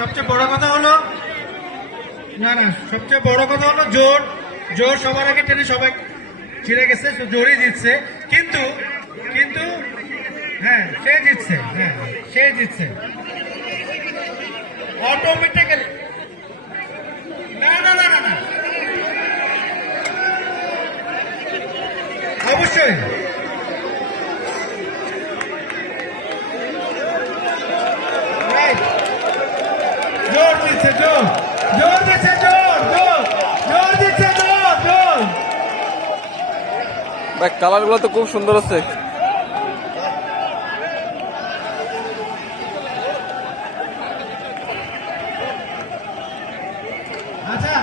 সবচেয়ে বড় কথা হলো না না সবচেয়ে বড় কথা হলো জোর জোর সবার আগে টেনে সবাই ছিঁড়ে গেছে, জোরই জিতছে। কিন্তু কিন্তু হ্যাঁ সে জিতছে, হ্যাঁ সে জিতছে অটোমেটিক্যালি। না না না না না অবশ্যই জোর দিচ্ছে, জোর জোর দিচ্ছে, জোর জোর জোর দিচ্ছে, জোর জোর। ভাই কালার গুলো তো খুব সুন্দর আছে। আচ্ছা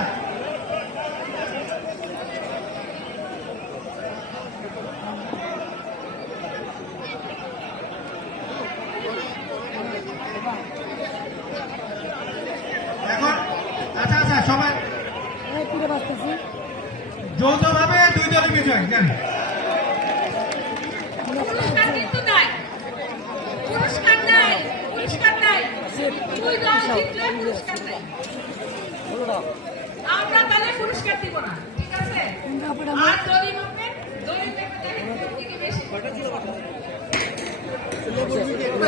এখন আচ্ছা আচ্ছা সবাই যৌথভাবে দুই দলের বিজয় জানি। পুরস্কার কিন্তু নাই, পুরস্কার নাই, পুরস্কার নাই। দুই দল জিতলে পুরস্কার নাই। আমরা তাহলে পুরস্কার দিব না, ঠিক আছে? আর দলই হবে, দলই দেখতে থেকে বেশি।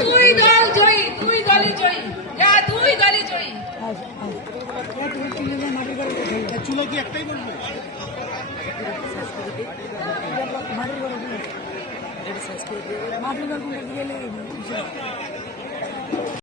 দুই দল জয়ী, দুই দলই জয়ী, দুই দলই জয়ী। চুলো কি একটাই বলবে? মাটির ঘর গেলে